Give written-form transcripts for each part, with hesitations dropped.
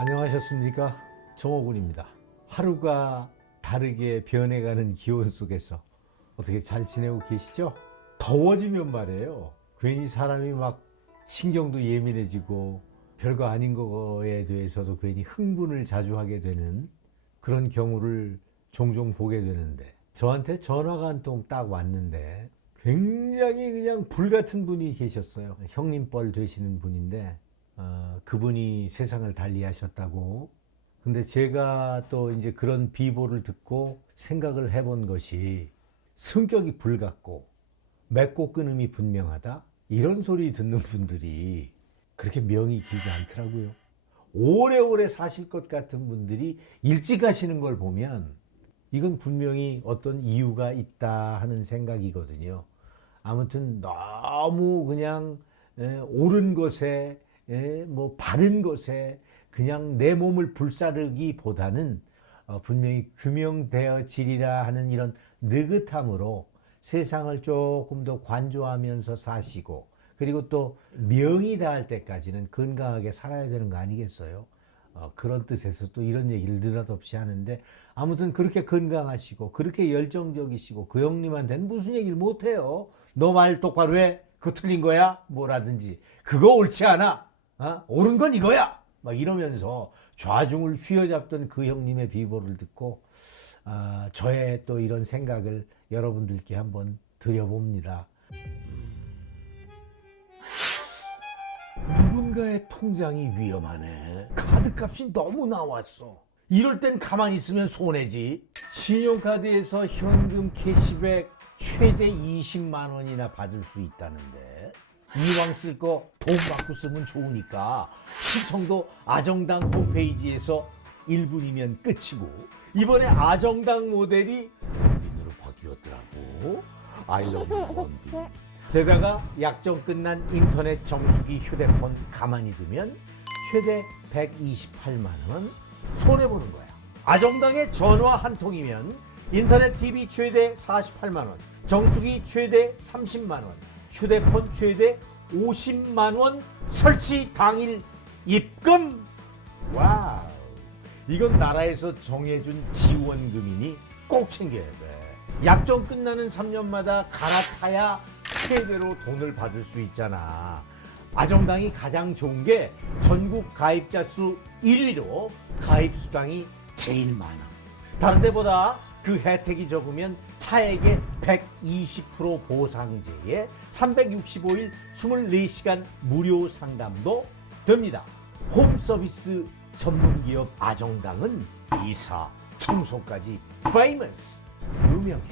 안녕하셨습니까? 정호군입니다. 하루가 다르게 변해가는 기온 속에서 어떻게 잘 지내고 계시죠? 더워지면 말이에요. 괜히 사람이 막 신경도 예민해지고 별거 아닌 거에 대해서도 괜히 흥분을 자주 하게 되는 그런 경우를 종종 보게 되는데, 저한테 전화가 한 통 딱 왔는데 굉장히 그냥 불같은 분이 계셨어요. 형님뻘 되시는 분인데 그분이 세상을 달리하셨다고. 근데 제가 또 이제 그런 비보를 듣고 생각을 해본 것이, 성격이 불같고 맺고 끊음이 분명하다, 이런 소리 듣는 분들이 그렇게 명이 길지 않더라고요. 오래오래 사실 것 같은 분들이 일찍 가시는 걸 보면 이건 분명히 어떤 이유가 있다 하는 생각이거든요. 아무튼 너무 그냥 옳은 것에, 뭐 바른 것에 그냥 내 몸을 불사르기보다는 분명히 규명되어지리라 하는 이런 느긋함으로 세상을 조금 더 관조하면서 사시고, 그리고 또 명이 닿을 때까지는 건강하게 살아야 되는 거 아니겠어요? 그런 뜻에서 또 이런 얘기를 느닷없이 하는데, 아무튼 그렇게 건강하시고 그렇게 열정적이시고 그 형님한테는 무슨 얘기를 못해요. 너 말 똑바로 해, 그거 틀린 거야, 뭐라든지 그거 옳지 않아, 옳은 건 이거야, 막 이러면서 좌중을 휘어잡던 그 형님의 비보를 듣고 저의 또 이런 생각을 여러분들께 한번 드려봅니다. 누군가의 통장이 위험하네. 카드값이 너무 나왔어. 이럴 땐 가만히 있으면 손해지. 신용카드에서 현금 캐시백 최대 20만 원이나 받을 수 있다는데, 이왕 쓸 거 돈 받고 쓰면 좋으니까 시청도 아정당 홈페이지에서 1분이면 끝이고, 이번에 아정당 모델이 원빈으로 바뀌었더라고. 아이러브 원빈. 게다가 약정 끝난 인터넷 정수기 휴대폰 가만히 두면 최대 128만 원 손해보는 거야. 아정당의 전화 한 통이면 인터넷 TV 최대 48만 원, 정수기 최대 30만 원, 휴대폰 최대 50만 원 설치 당일 입금. 와우, 이건 나라에서 정해준 지원금이니 꼭 챙겨야 돼. 약정 끝나는 3년마다 갈아타야 최대로 돈을 받을 수 있잖아. 아정당이 가장 좋은 게 전국 가입자 수 1위로 가입 수당이 제일 많아. 다른 데보다 그 혜택이 적으면 차액의 120% 보상제에 365일 24시간 무료 상담도 됩니다. 홈서비스 전문기업 아정당은 이사, 청소까지 famous, 유명해.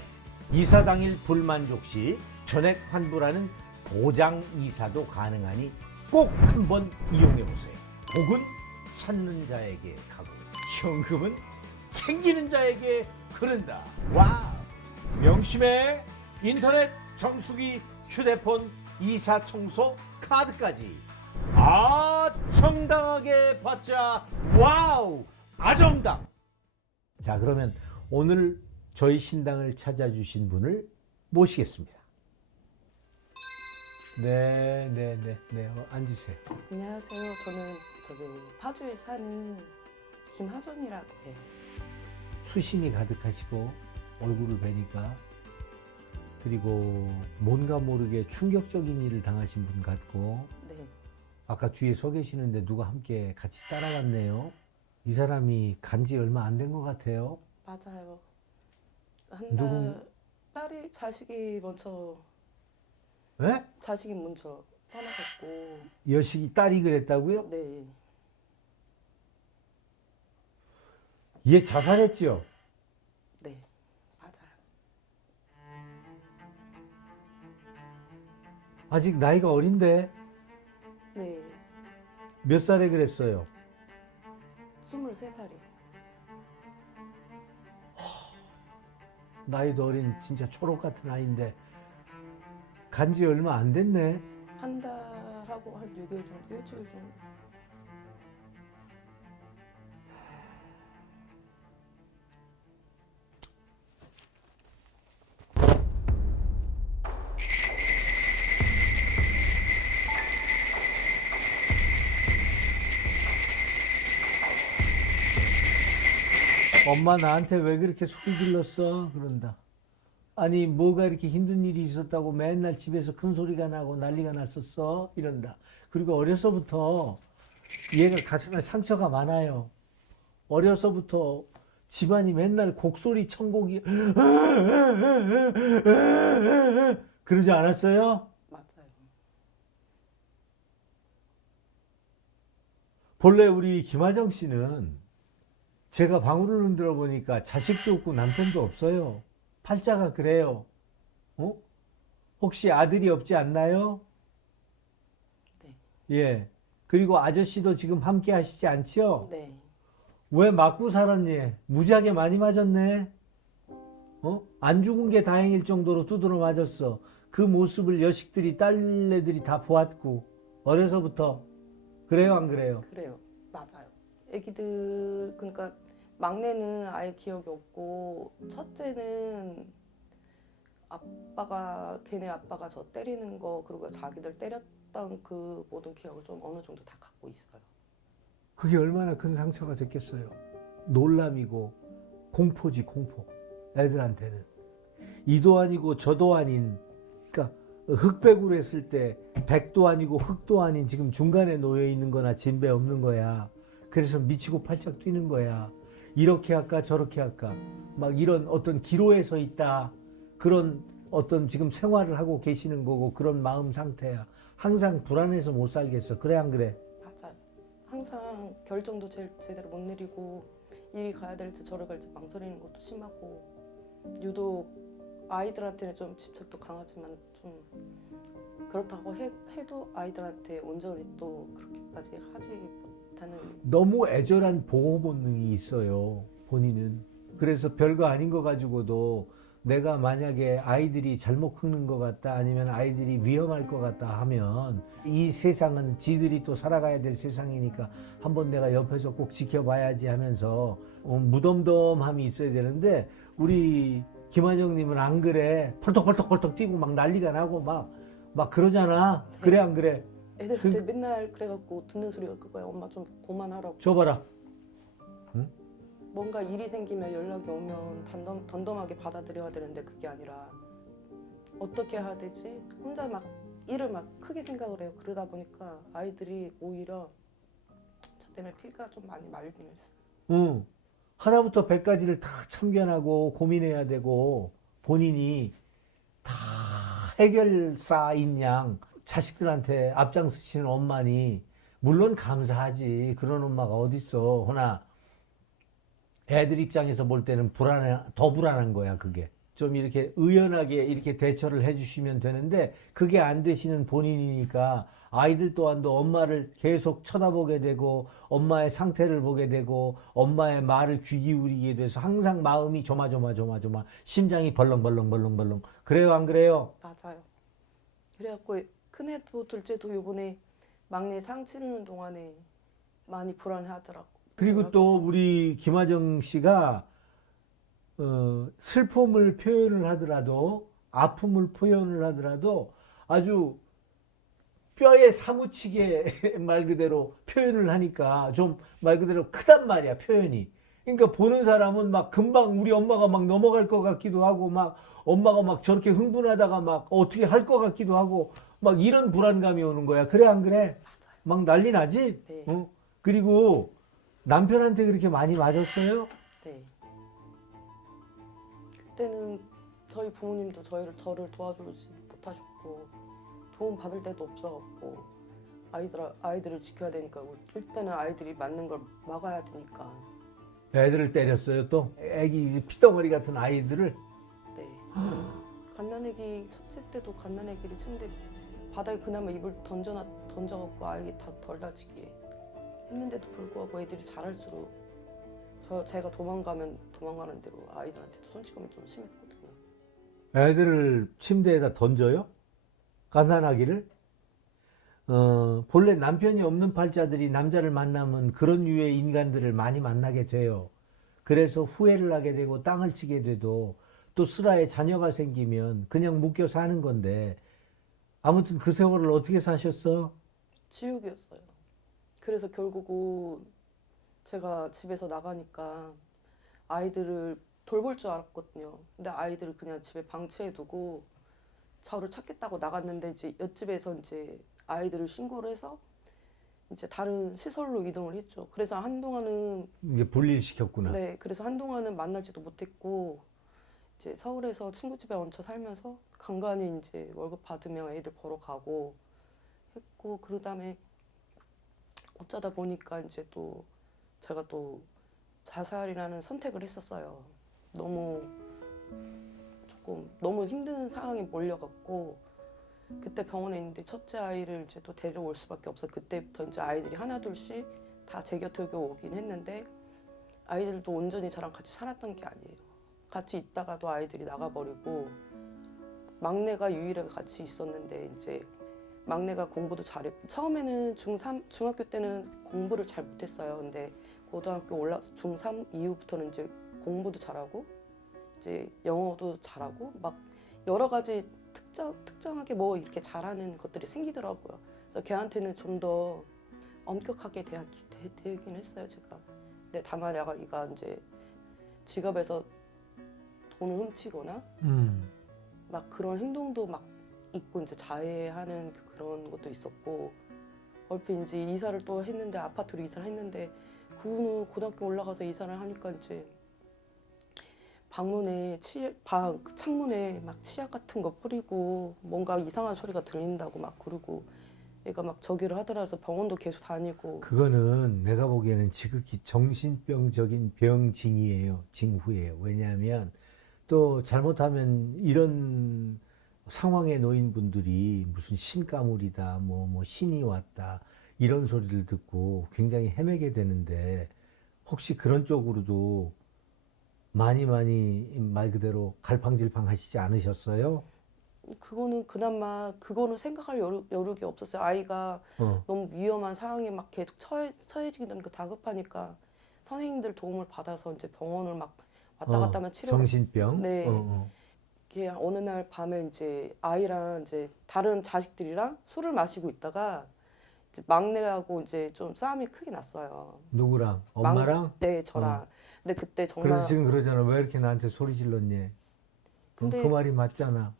이사 당일 불만족 시 전액 환불하는 보장 이사도 가능하니 꼭 한번 이용해보세요. 복은 찾는 자에게 가고 현금은 챙기는 자에게 흐른다. 와우! 명심해. 인터넷, 정수기, 휴대폰, 이사, 청소, 카드까지 정당하게 받자. 와우! 아정당. 자, 그러면 오늘 저희 신당을 찾아주신 분을 모시겠습니다. 네. 앉으세요. 안녕하세요. 저는 파주에 사는 김하정이라고 해요. 수심이 가득하시고 얼굴을 뵈니까, 그리고 뭔가 모르게 충격적인 일을 당하신 분 같고, 네, 아까 뒤에 서 계시는데 누가 함께 같이 따라갔네요. 이 사람이 간지 얼마 안 된 것 같아요. 맞아요. 누구? 딸이 자식이 먼저 왜? 떠나갔고. 여식이 딸이 그랬다고요? 네, 얘 자살했죠? 네, 맞아요. 아직 나이가 어린데 네, 몇 살에 그랬어요? 23살이요. 나이도 어린 진짜 초록 같은 아이인데 간지 얼마 안 됐네. 한 달하고 한 6일 정도, 일주일 정도. 엄마 나한테 왜 그렇게 소리 질렀어? 그런다. 아니 뭐가 이렇게 힘든 일이 있었다고 맨날 집에서 큰 소리가 나고 난리가 났었어? 이런다. 그리고 어려서부터 얘가 가슴에 상처가 많아요. 어려서부터 집안이 맨날 곡소리 천곡이 그러지 않았어요? 맞아요. 본래 우리 김하정 씨는 제가 방울을 흔들어 보니까 자식도 없고 남편도 없어요. 팔자가 그래요. 어? 혹시 아들이 없지 않나요? 네. 예. 그리고 아저씨도 지금 함께 하시지 않지요? 네. 왜 맞고 살았니? 무지하게 많이 맞았네. 어? 안 죽은 게 다행일 정도로 두드러 맞았어. 그 모습을 여식들이 딸내들이 다 보았고 어려서부터 그래요, 안 그래요? 그래요. 맞아요. 애기들 그러니까 막내는 아예 기억이 없고 첫째는 걔네 아빠가 저 때리는 거 그리고 자기들 때렸던 그 모든 기억을 좀 어느 정도 다 갖고 있어요. 그게 얼마나 큰 상처가 됐겠어요. 놀람이고 공포지, 공포. 애들한테는 이도 아니고 저도 아닌, 그러니까 흑백으로 했을 때 백도 아니고 흑도 아닌 지금 중간에 놓여 있는 거나 진배 없는 거야. 그래서 미치고 팔짝 뛰는 거야. 이렇게 할까 저렇게 할까 막 이런 어떤 기로에 서 있다. 그런 어떤 지금 생활을 하고 계시는 거고 그런 마음 상태야. 항상 불안해서 못 살겠어. 그래 안 그래? 맞아요. 항상 결정도 제대로 못 내리고 이리 가야 될지 저리 갈지 망설이는 것도 심하고 유독 아이들한테는 좀 집착도 강하지만 좀 그렇다고 해도 아이들한테 온전히 또 그렇게까지 하지 못하는. 너무 애절한 보호 본능이 있어요. 본인은. 그래서 별거 아닌 거 가지고도 내가 만약에 아이들이 잘못 크는 것 같다 아니면 아이들이 위험할 것 같다 하면 이 세상은 지들이 또 살아가야 될 세상이니까 한번 내가 옆에서 꼭 지켜봐야지 하면서 무덤덤함이 있어야 되는데 우리 김하정님은 안 그래. 펄떡펄떡 뛰고 막 난리가 나고 막 그러잖아. 그래 안 그래? 애들한테 맨날 그래갖고 듣는 소리가 그거야. 엄마 좀 그만하라고. 줘봐라. 뭔가 일이 생기면 연락이 오면 덤덤하게 받아들여야 되는데 그게 아니라 어떻게 해야 되지? 혼자 막 일을 막 크게 생각을 해요. 그러다 보니까 아이들이 오히려 저 때문에 피가 좀 많이 말리긴 했어요. 응. 하나부터 백까지를 다 참견하고 고민해야 되고 본인이 다 해결사인 양 자식들한테 앞장서시는 엄마니 물론 감사하지. 그런 엄마가 어딨어. 허나 애들 입장에서 볼 때는 더 불안한 거야, 그게. 좀 이렇게 의연하게 이렇게 대처를 해주시면 되는데 그게 안 되시는 본인이니까 아이들 또한도 엄마를 계속 쳐다보게 되고 엄마의 상태를 보게 되고 엄마의 말을 귀 기울이게 돼서 항상 마음이 조마조마 심장이 벌렁벌렁 그래요 안 그래요? 맞아요. 그래갖고 큰애도 둘째도 요번에 막내 상 치르는 동안에 많이 불안해하더라고. 그리고 또 우리 김하정 씨가 슬픔을 표현을 하더라도 아픔을 표현을 하더라도 아주 뼈에 사무치게 말 그대로 표현을 하니까 좀 말 그대로 크단 말이야 표현이. 그러니까 보는 사람은 막 금방 우리 엄마가 막 넘어갈 것 같기도 하고 막 엄마가 막 저렇게 흥분하다가 막 어떻게 할 것 같기도 하고 막 이런 불안감이 오는 거야. 그래 안 그래? 막 난리 나지? 네. 그리고 남편한테 그렇게 많이 맞았어요? 네. 그때는 저희 부모님도 저를 도와주지 못하셨고 도움 받을 데도 없어갖고 아이들을 지켜야 되니까 일단은 아이들이 맞는 걸 막아야 되니까. 애들을 때렸어요 또? 애기 피덩어리 같은 아이들을? 네. 갓난애기 첫째 때도 갓난애기를 치는데 바닥에 그나마 입을 던져갖고 아이가 다 덜 다치게 했는데도 불구하고 애들이 잘할수록 제가 도망가는 대로 아이들한테도 손찌검이 좀 심했거든요. 애들을 침대에다 던져요? 갓난아기를? 본래 남편이 없는 팔자들이 남자를 만나면 그런 유의 인간들을 많이 만나게 돼요. 그래서 후회를 하게 되고 땅을 치게 돼도 또 슬하에 자녀가 생기면 그냥 묶여 사는 건데 아무튼 그 세월을 어떻게 사셨어? 지옥이었어요. 그래서 결국은 제가 집에서 나가니까 아이들을 돌볼 줄 알았거든요. 근데 아이들을 그냥 집에 방치해 두고 저를 찾겠다고 나갔는데 이제 옆집에서 이제 아이들을 신고를 해서 이제 다른 시설로 이동을 했죠. 그래서 한동안은 이제 분리시켰구나. 네, 그래서 한동안은 만나지도 못했고 이제 서울에서 친구 집에 얹혀 살면서 간간히 이제 월급 받으면 애들 보러 가고 했고 그다음에 어쩌다 보니까 이제 또 제가 또 자살이라는 선택을 했었어요. 너무 조금 너무 힘든 상황에 몰려갔고 그때 병원에 있는데 첫째 아이를 이제 또 데려올 수밖에 없어. 그때부터 이제 아이들이 하나 둘씩 다 제 곁으로 오긴 했는데 아이들도 온전히 저랑 같이 살았던 게 아니에요. 같이 있다가도 아이들이 나가버리고 막내가 유일하게 같이 있었는데 이제 막내가 공부도 잘했고 처음에는 중3 중학교 때는 공부를 잘 못했어요. 근데 고등학교 중3 이후부터는 이제 공부도 잘하고 이제 영어도 잘하고 막 여러 가지 특정하게 뭐 이렇게 잘하는 것들이 생기더라고요. 그래서 걔한테는 좀 더 엄격하게 대하긴 했어요, 제가. 근데 다만 얘가 이제 지갑에서 돈을 훔치거나 막 그런 행동도 막 있고 이제 자해하는 그런 것도 있었고 얼핏 이제 이사를 또 했는데 아파트로 이사를 했는데 그 후는 고등학교 올라가서 이사를 하니까 이제 방문에 창문에 막 치약 같은 거 뿌리고 뭔가 이상한 소리가 들린다고 막 그러고 얘가 막 저기를 하더라서 병원도 계속 다니고 그거는 내가 보기에는 지극히 정신병적인 병징이에요. 징후예요. 왜냐하면 또 잘못하면 이런 상황에 놓인 분들이 무슨 신가물이다, 뭐 신이 왔다 이런 소리를 듣고 굉장히 헤매게 되는데 혹시 그런 쪽으로도 많이 말 그대로 갈팡질팡 하시지 않으셨어요? 그나마 그거는 생각할 여력이 없었어요. 아이가 어, 너무 위험한 상황에 막 계속 처해지게 되니까 다급하니까 선생님들 도움을 받아서 이제 병원을 막 왔다 갔다 하면 치료를 정신병? 네. 이게 어느 날 밤에 이제 아이랑 이제 다른 자식들이랑 술을 마시고 있다가 이제 막내하고 이제 좀 싸움이 크게 났어요. 누구랑? 엄마랑? 네, 어. 저랑. 근데 그때 그래서 정말 지금 그러잖아. 왜 이렇게 나한테 소리 질렀니? 그 근데 말이 맞잖아.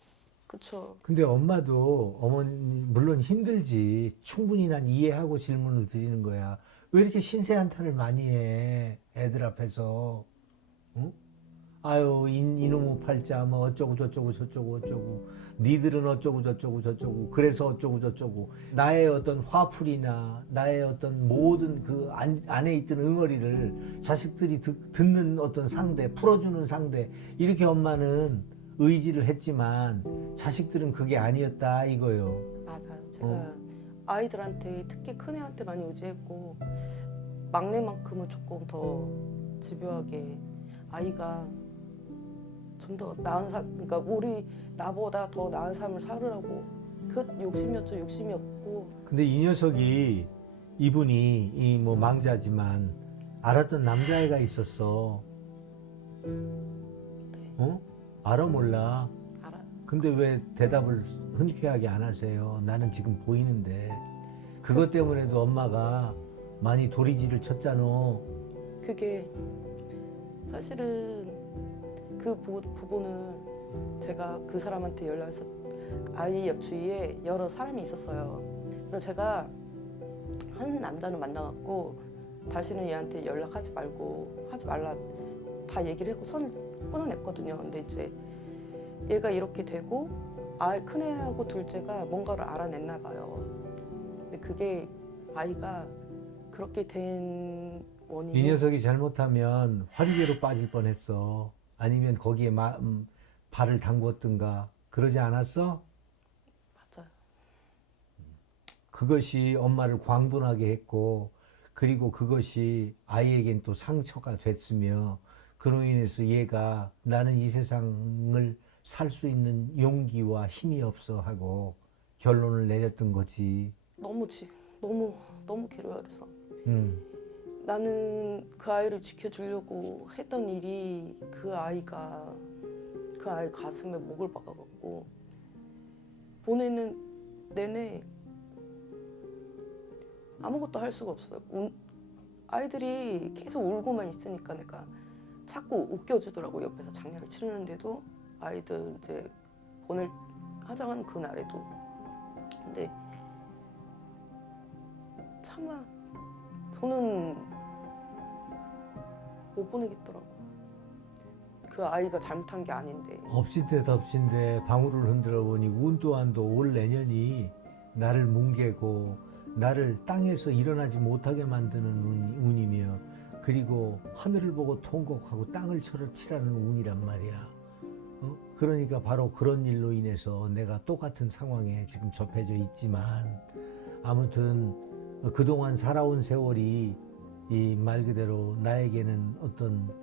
그쵸. 근데 엄마도 어머니 물론 힘들지. 충분히 난 이해하고 질문을 드리는 거야. 왜 이렇게 신세한탄을 많이 해? 애들 앞에서. 응? 아유 이놈의 팔자 뭐 어쩌고 저쩌고 저쩌고 어쩌고 니들은 어쩌고 저쩌고 저쩌고 그래서 어쩌고 저쩌고 나의 어떤 화풀이나 나의 어떤 모든 그 안에 있던 응어리를 자식들이 듣는 어떤 상대 풀어주는 상대 이렇게 엄마는 의지를 했지만 자식들은 그게 아니었다 이거요. 맞아요. 제가 아이들한테 특히 큰애한테 많이 의지했고 막내만큼은 조금 더 집요하게 아이가 좀 더 나은 삶, 그러니까 나보다 더 나은 삶을 살으라고 그 욕심이었죠. 욕심이었고 근데 이 녀석이 이분이 이 뭐 망자지만 알았던 남자애가 있었어. 네, 어? 알아 몰라. 알아. 근데 왜 대답을 흔쾌하게 안 하세요? 나는 지금 보이는데. 그것 때문에도 엄마가 많이 도리지를 쳤잖아. 그게 사실은 그 부분은 제가 그 사람한테 연락해서 아이 옆 주위에 여러 사람이 있었어요. 그래서 제가 한 남자는 만나갖고 다시는 얘한테 연락하지 말고 하지 말라 다 얘기를 했고 선을 끊어냈거든요. 근데 이제 얘가 이렇게 되고 큰애하고 둘째가 뭔가를 알아냈나 봐요. 근데 그게 아이가 그렇게 된 이 원인이 녀석이 잘못하면 화리개로 빠질 뻔했어. 아니면 거기에 발을 담궜든가 그러지 않았어? 맞아요. 그것이 엄마를 광분하게 했고 그리고 그것이 아이에겐 또 상처가 됐으며 그로 인해서 얘가 나는 이 세상을 살 수 있는 용기와 힘이 없어 하고 결론을 내렸던 거지. 너무 괴로워요. 그래서 음. 나는 그 아이를 지켜주려고 했던 일이 그 아이 가슴에 목을 박아갖고 보내는 내내 아무것도 할 수가 없어요. 아이들이 계속 울고만 있으니까 내가 자꾸 웃겨주더라고. 옆에서 장난을 치르는데도 아이들 이제 보낼 하자는 그날에도. 근데 차마 저는 못 보내겠더라고. 그 아이가 잘못한 게 아닌데. 없이대 덮친데 방울을 흔들어 보니 운 또한도 올 내년이 나를 뭉개고 나를 땅에서 일어나지 못하게 만드는 운이며, 그리고 하늘을 보고 통곡하고 땅을 치라는 운이란 말이야. 그러니까 바로 그런 일로 인해서 내가 똑같은 상황에 지금 접해져 있지만, 아무튼 그동안 살아온 세월이 이 말 그대로 나에게는 어떤,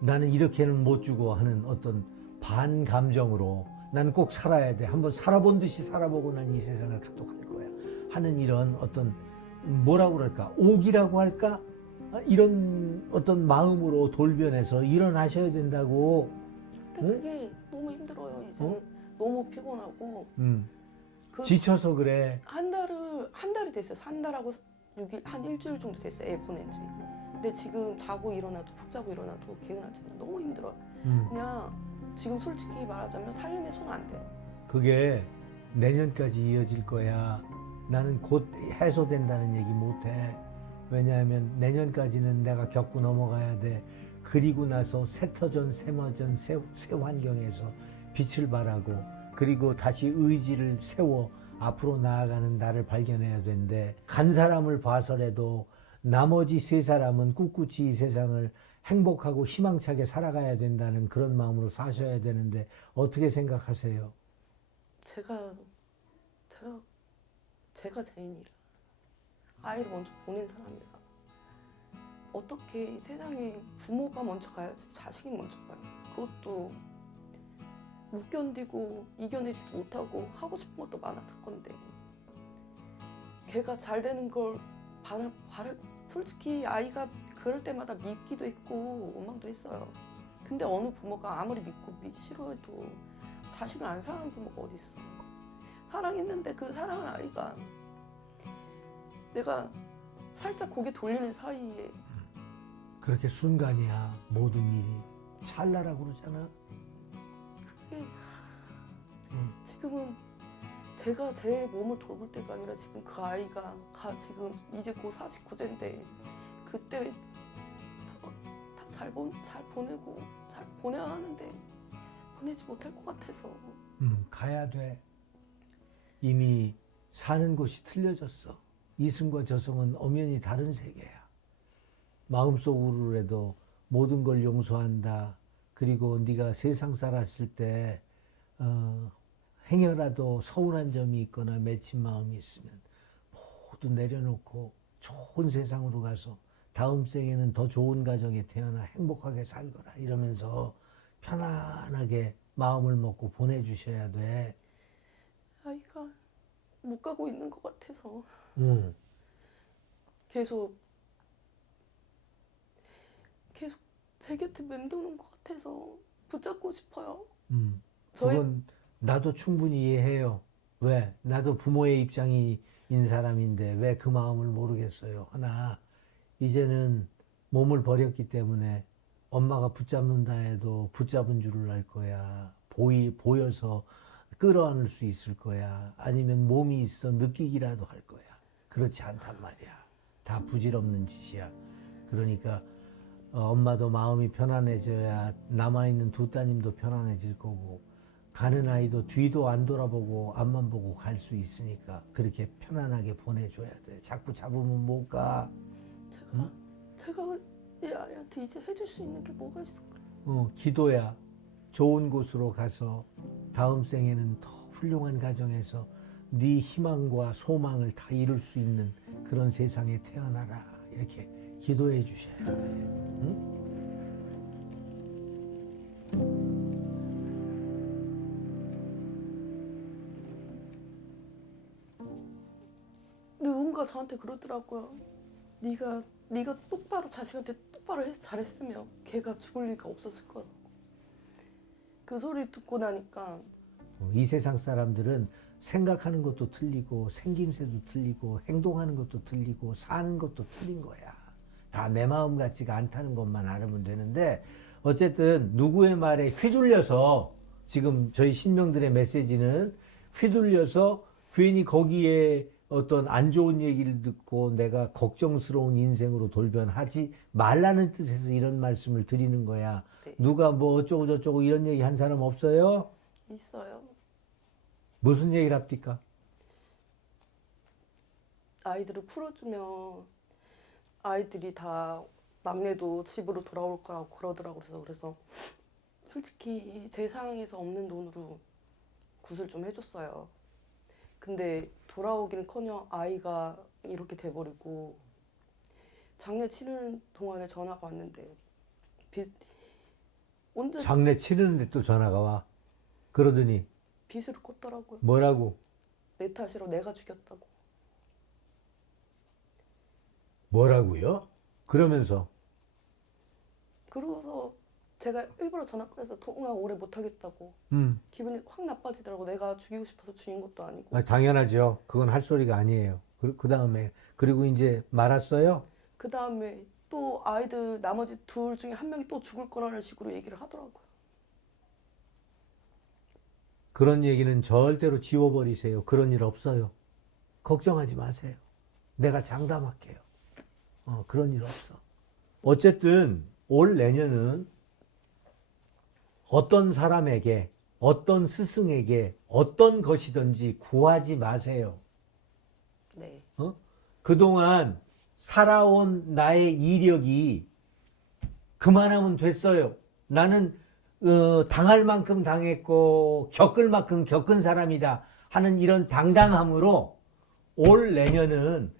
나는 이렇게는 못 주고 하는 어떤 반감정으로 나는 꼭 살아야 돼, 한번 살아본 듯이 살아보고 난 이 세상을 감독할 거야 하는 이런 어떤, 뭐라고 그럴까, 옥이라고 할까, 이런 어떤 마음으로 돌변해서 일어나셔야 된다고. 근데 그게 너무 힘들어요. 이제는 너무 피곤하고. 그 지쳐서 그래. 한 달이 됐어요. 한 달하고 6일, 한 일주일 정도 됐어요. 애 보낸 지. 근데 지금 자고 일어나도, 푹 자고 일어나도 개운하잖아요. 너무 힘들어요. 그냥 지금 솔직히 말하자면 살림에 손 안 대요. 그게 내년까지 이어질 거야. 나는 곧 해소된다는 얘기 못해. 왜냐하면 내년까지는 내가 겪고 넘어가야 돼. 그리고 나서 새터전 새머전 새 환경에서 빛을 발하고, 그리고 다시 의지를 세워 앞으로 나아가는 나를 발견해야 된대. 간 사람을 봐서라도 나머지 세 사람은 꿋꿋이 이 세상을 행복하고 희망차게 살아가야 된다는 그런 마음으로 사셔야 되는데, 어떻게 생각하세요? 제가 죄인이라. 아이를 먼저 보낸 사람이라. 어떻게 세상에 부모가 먼저 가야지 자식이 먼저 가요. 그것도 못 견디고 이겨내지도 못하고 하고 싶은 것도 많았을 건데, 걔가 잘 되는 걸 솔직히 아이가 그럴 때마다 믿기도 했고 원망도 했어요. 근데 어느 부모가 아무리 믿고 싫어해도 자식을 안 사랑하는 부모가 어디 있어. 사랑했는데 그 사랑하는 아이가 내가 살짝 고개 돌리는 사이에. 그렇게 순간이야. 모든 일이 찰나라고 그러잖아. 그게 지금은 제가 제 몸을 돌볼 때가 아니라 지금 그 아이가 지금 이제 곧 49세인데 그때 다 잘 보내고 잘 보내야 하는데 보내지 못할 것 같아서. 가야 돼. 이미 사는 곳이 틀려졌어. 이승과 저승은 엄연히 다른 세계야. 마음속으로라도 모든 걸 용서한다. 그리고 네가 세상 살았을 때 행여라도 서운한 점이 있거나 맺힌 마음이 있으면 모두 내려놓고 좋은 세상으로 가서 다음 생에는 더 좋은 가정에 태어나 행복하게 살거라 이러면서 편안하게 마음을 먹고 보내주셔야 돼. 아이가 못 가고 있는 것 같아서 계속 제 곁에 맴도는 것 같아서 붙잡고 싶어요. 그건 나도 충분히 이해해요. 왜? 나도 부모의 입장인 사람인데 왜 그 마음을 모르겠어요. 하나, 이제는 몸을 버렸기 때문에 엄마가 붙잡는다 해도 붙잡은 줄을 알 거야. 보여서 끌어안을 수 있을 거야. 아니면 몸이 있어 느끼기라도 할 거야. 그렇지 않단 말이야. 다 부질없는 짓이야. 그러니까 엄마도 마음이 편안해져야 남아있는 두 따님도 편안해질 거고, 가는 아이도 뒤도 안 돌아보고 앞만 보고 갈 수 있으니까 그렇게 편안하게 보내줘야 돼. 자꾸 잡으면 못 가. 제가 이 아이한테 이제 해줄 수 있는 게 뭐가 있을까? 기도야. 좋은 곳으로 가서 다음 생에는 더 훌륭한 가정에서 네 희망과 소망을 다 이룰 수 있는 그런 세상에 태어나라. 이렇게 기도해 주셔야 돼. 응? 누군가 저한테 그러더라고요. 네가 똑바로 자식한테 똑바로 잘했으면 걔가 죽을 리가 없었을 거라고. 그 소리 듣고 나니까 이 세상 사람들은 생각하는 것도 틀리고 생김새도 틀리고 행동하는 것도 틀리고 사는 것도 틀린 거야. 다 내 마음 같지가 않다는 것만 알으면 되는데, 어쨌든 누구의 말에 휘둘려서 지금 저희 신명들의 메시지는 휘둘려서 괜히 거기에 어떤 안 좋은 얘기를 듣고 내가 걱정스러운 인생으로 돌변하지 말라는 뜻에서 이런 말씀을 드리는 거야. 네. 누가 뭐 어쩌고 저쩌고 이런 얘기 한 사람 없어요? 있어요. 무슨 얘기를 합니까? 아이들을 풀어주면 아이들이 다 막내도 집으로 돌아올 거라고 그러더라고. 그래서 솔직히 제 상황에서 없는 돈으로 굿을 좀 해줬어요. 근데 돌아오기는커녕 아이가 이렇게 돼버리고 장례 치르는 동안에 전화가 왔는데 언제 장례 치르는데 또 전화가 와. 그러더니 빚을 꿨더라고요. 뭐라고? 내 탓이라 내가 죽였다고. 뭐라고요? 그러면서 그러고서 제가 일부러 전화 끊어서 통화 오래 못 하겠다고. 기분이 확 나빠지더라고. 내가 죽이고 싶어서 죽인 것도 아니고. 아, 당연하죠. 그건 할 소리가 아니에요. 그 다음에 그리고 이제 말았어요? 그 다음에 또 아이들 나머지 둘 중에 한 명이 또 죽을 거라는 식으로 얘기를 하더라고요. 그런 얘기는 절대로 지워버리세요. 그런 일 없어요. 걱정하지 마세요. 내가 장담할게요. 그런 일 없어. 어쨌든 올 내년은 어떤 사람에게, 어떤 스승에게, 어떤 것이든지 구하지 마세요. 네. 그동안 살아온 나의 이력이 그만하면 됐어요. 나는 당할 만큼 당했고 겪을 만큼 겪은 사람이다 하는 이런 당당함으로 올 내년은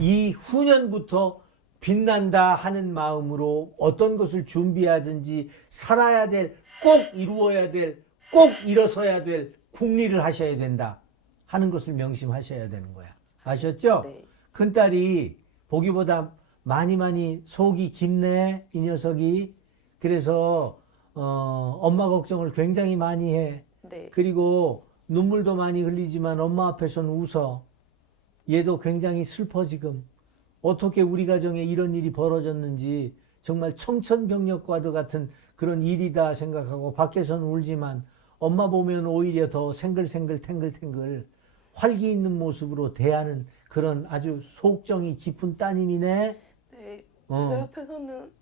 이 후년부터 빛난다 하는 마음으로 어떤 것을 준비하든지 살아야 될, 꼭 이루어야 될, 꼭 일어서야 될 국리를 하셔야 된다 하는 것을 명심하셔야 되는 거야. 아셨죠? 네. 큰딸이 보기보다 많이 속이 깊네, 이 녀석이. 그래서 엄마 걱정을 굉장히 많이 해. 네. 그리고 눈물도 많이 흘리지만 엄마 앞에서는 웃어. 얘도 굉장히 슬퍼 지금. 어떻게 우리 가정에 이런 일이 벌어졌는지 정말 청천벽력과도 같은 그런 일이다 생각하고 밖에서는 울지만 엄마 보면 오히려 더 생글생글 탱글탱글 활기 있는 모습으로 대하는 그런 아주 속정이 깊은 따님이네. 네. 제 옆에서는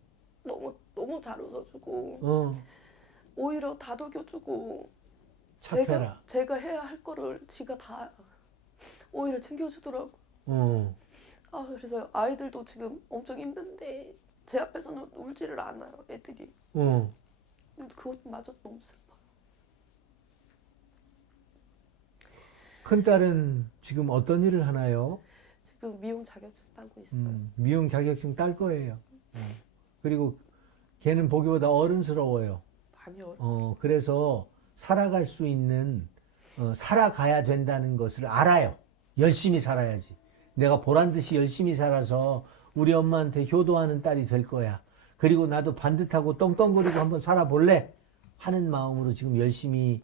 너무 잘 웃어주고 오히려 다독여주고 착해라. 제가 해야 할 거를 지가 다 오히려 챙겨주더라고. 아, 그래서 아이들도 지금 엄청 힘든데 제 앞에서는 울지를 않아요, 애들이. 근데 그것마저 너무 슬퍼요. 큰딸은 지금 어떤 일을 하나요? 지금 미용 자격증 따고 있어요. 미용 자격증 딸 거예요. 그리고 걔는 보기보다 어른스러워요. 많이 어려. 그래서 살아갈 수 있는, 살아가야 된다는 것을 알아요. 열심히 살아야지. 내가 보란 듯이 열심히 살아서 우리 엄마한테 효도하는 딸이 될 거야. 그리고 나도 반듯하고 떵떵거리고 한번 살아볼래? 하는 마음으로 지금 열심히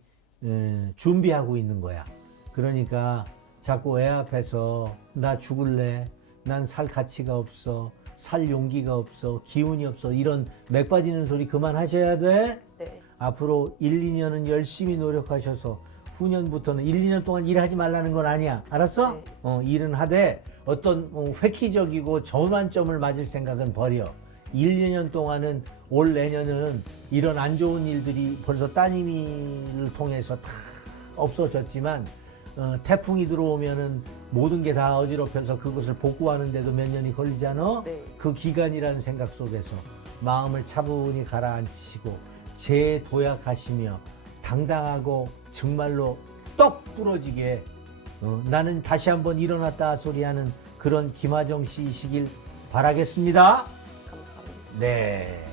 준비하고 있는 거야. 그러니까 자꾸 애 앞에서 나 죽을래, 난 살 가치가 없어, 살 용기가 없어, 기운이 없어, 이런 맥 빠지는 소리 그만하셔야 돼. 네. 앞으로 1, 2년은 열심히 노력하셔서 후년부터는 1, 2년 동안 일하지 말라는 건 아니야. 알았어? 네. 일은 하되 어떤 획기적이고 전환점을 맞을 생각은 버려. 1, 2년 동안은 올 내년은 이런 안 좋은 일들이 벌써 따님이를 통해서 다 없어졌지만 태풍이 들어오면은 모든 게 다 어지럽혀서 그것을 복구하는데도 몇 년이 걸리잖아. 네. 그 기간이라는 생각 속에서 마음을 차분히 가라앉히시고 재도약하시며 당당하고 정말로 떡 부러지게 나는 다시 한번 일어났다 소리하는 그런 김하정 씨이시길 바라겠습니다. 감사합니다. 네.